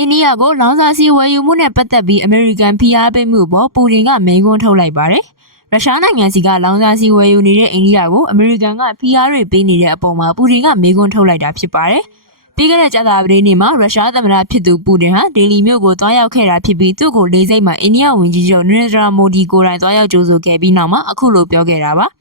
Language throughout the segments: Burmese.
အိန္ဒိယကိုလောင်စာဆီဝယ်ယူမှုနဲ့ပတ်သက်ပြီးအမေရိကန်ဖိအားပေးမှုပေါ်ပူတင်ကမိန့်ခွန်းထုတ်လိုက်ပါတယ်။ရုရှားနိုင်ငံစီကလောင်စာဆီဝယ်ယူနေတဲ့အိန္ဒိယကိုအမေရိကန်ကဖိအားတွေပေးနေတဲ့အပေါ်မှာပူတင်ကမိန့်ခွန်းထုတ်လိုက်တာဖြစ်ပါတယ်။ပြီးခဲ့တဲ့ကြာသပတေးနေ့မှာရုရှားသမ္မတဖြစ်သူပူတင်ဟာဒေလီမြို့ကိုတွားရောက်ခဲ့တာဖြစ်ပြီးသူ့ကိုလေးစိတ်မှာအိန္ဒိယဝန်ကြီးချုပ်နရန္ဒရာမိုဒီကိုယ်တိုင်တွားရောက်ကြိုဆိုခဲ့ပြီးနောက်မှာအခုလိုပြောခဲ့တာပါ။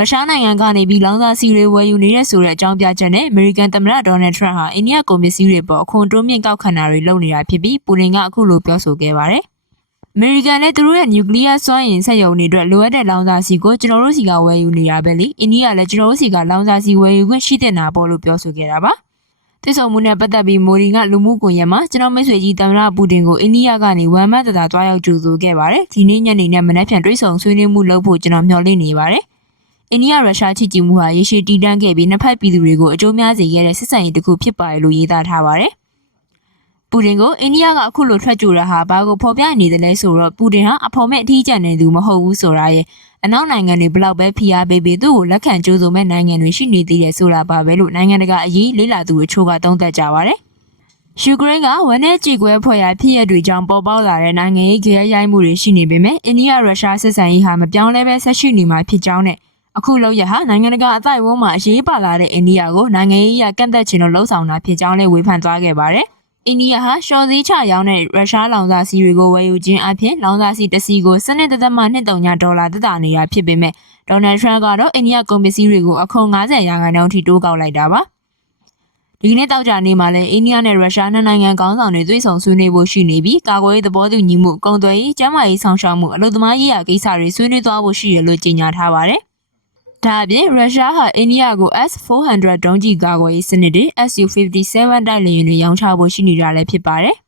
ရုရှားနိုင်ငံကနေပြီးလောင်စာဆီတွေဝယ်ယူနေတဲ့ဆိုတဲ့အကြောင်းပြချက်နဲ့အမေရိကန်သမ္မတဒေါ်နယ်ထရန့်ဟာအိန္ဒိယကုန်ပစ္စည်းတွေပေါ်အခွန်တိုးမြင့်ကောက်ခံတာတွေလုပ်နေတာဖြစ်ပြီးပူတင်ကအခုလိုပြောဆိုခဲ့ပါတယ်။အမေရိကန်လည်းသူတို့ရဲ့နျူကလ িয়ার စွမ်းအင်စက်ရုံတွေအတွက်လိုအပ်တဲ့လောင်စာဆီကိုကျွန်တော်တို့စီကဝယ်ယူနေတာပဲလေ။အိန္ဒိယလည်းကျွန်တော်တို့စီကလောင်စာဆီဝယ်ယူခွင့်ရှိတဲ့နာပေါ်လို့ပြောဆိုခဲ့တာပါ။တိစုံမှုနဲ့ပတ်သက်ပြီးမိုဒီကလူမှုကွန်ရက်မှာကျွန်တော်မိတ်ဆွေကြီးသမ္မတပူတင်ကိုအိန္ဒိယကနေဝမ်မတ်တတာတွားရောက်ကြိုဆိုခဲ့ပါတယ်။ဒီနေ့ညနေနဲ့မနက်ဖြန်တွေ့ဆုံဆွေးနွေးမှုလုပ်ဖို့ကျွန်တော်မျှော်လင့်နေပါတယ်။ အိန္ဒိယရုရှားချစ်ကြည်မှုဟာရေရှည်တည်တံ့ခဲ့ပြီးနှစ်ဖက်ပြည်သူတွေကိုအကျိုးများစေခဲ့တဲ့စစ်ဆန်ရေးတစ်ခုဖြစ်ပါတယ်လို့ရေးသားထားပါတယ်။ပူတင်ကိုအိန္ဒိယကအခုလိုထွက်ကြတာဟာဘာကိုဖော်ပြနေတယ်လဲဆိုတော့ပူတင်ဟာအဖော်မဲ့အထီးကျန်နေသူမဟုတ်ဘူးဆိုတာရဲ့အနောက်နိုင်ငံတွေဘလောက်ပဲဖိအားပေးပြီးသူ့ကိုလက်ခံကြိုးစုံမဲ့နိုင်ငံတွေရှိနေသေးတယ်ဆိုတာပါပဲလို့နိုင်ငံတကာအရေးလေးလာသူအချို့ကသုံးသပ်ကြပါတယ်။ယူကရိန်းကဝန်내ကြေကွဲဖွဲ့ရာဖြစ်ရတွေကြောင့်ပေါ်ပေါက်လာတဲ့နိုင်ငံရေးကြရရိုက်မှုတွေရှိနေပေမဲ့အိန္ဒိယရုရှားဆက်ဆံရေးဟာမပြောင်းလဲပဲဆက်ရှိနေမှာဖြစ်ကြောင်းနဲ့ အခုလောက်ရဟာနိုင်ငံတကာအသိုက်အဝန်းမှာအရေးပါလာတဲ့အိန္ဒိယကိုနိုင်ငံရေးအရကန့်သက်ခြင်းလို့လှုံ့ဆော်တာဖြစ်ကြောင်းလည်းဝေဖန်သွားခဲ့ပါတယ်။အိန္ဒိယဟာရှော်စည်းချရောင်းတဲ့ရုရှားလောင်စာဆီတွေကိုဝယ်ယူခြင်းအပြင်လောင်စာဆီတစ်စီးကိုစနစ်တသက်မှ2.3ဒေါ်လာတက်တာနေတာဖြစ်ပေမဲ့ဒေါ်နယ်ထရန့်ကတော့အိန္ဒိယကုန်ပစ္စည်းတွေကိုအခွန်90ရာခိုင်နှုန်းထိတိုးကောက်လိုက်တာပါ။ဒီကနေ့တောက်ကြနေမှာလဲအိန္ဒိယနဲ့ရုရှားနှစ်နိုင်ငံခေါင်းဆောင်တွေတွေ့ဆုံဆွေးနွေးဖို့ရှိနေပြီးကာကွယ်ရေးသဘောတူညီမှုကုန်သွယ်ရေးကျန်းမာရေးဆောင်ရှောက်မှုအလုပ်သမားရေးရာကိစ္စတွေဆွေးနွေးသွားဖို့ရှိရလို့ကြေညာထားပါတယ်။ ဒါအပြင်ရုရှားဟာအိန္ဒိယကို S400 ဒုံးကျည်ကာကွယ်ရေးစနစ်တွေ SU-57 တိုက်လေယာဉ်တွေရောင်းချဖို့ရှိနေတာလည်းဖြစ်ပါတယ်။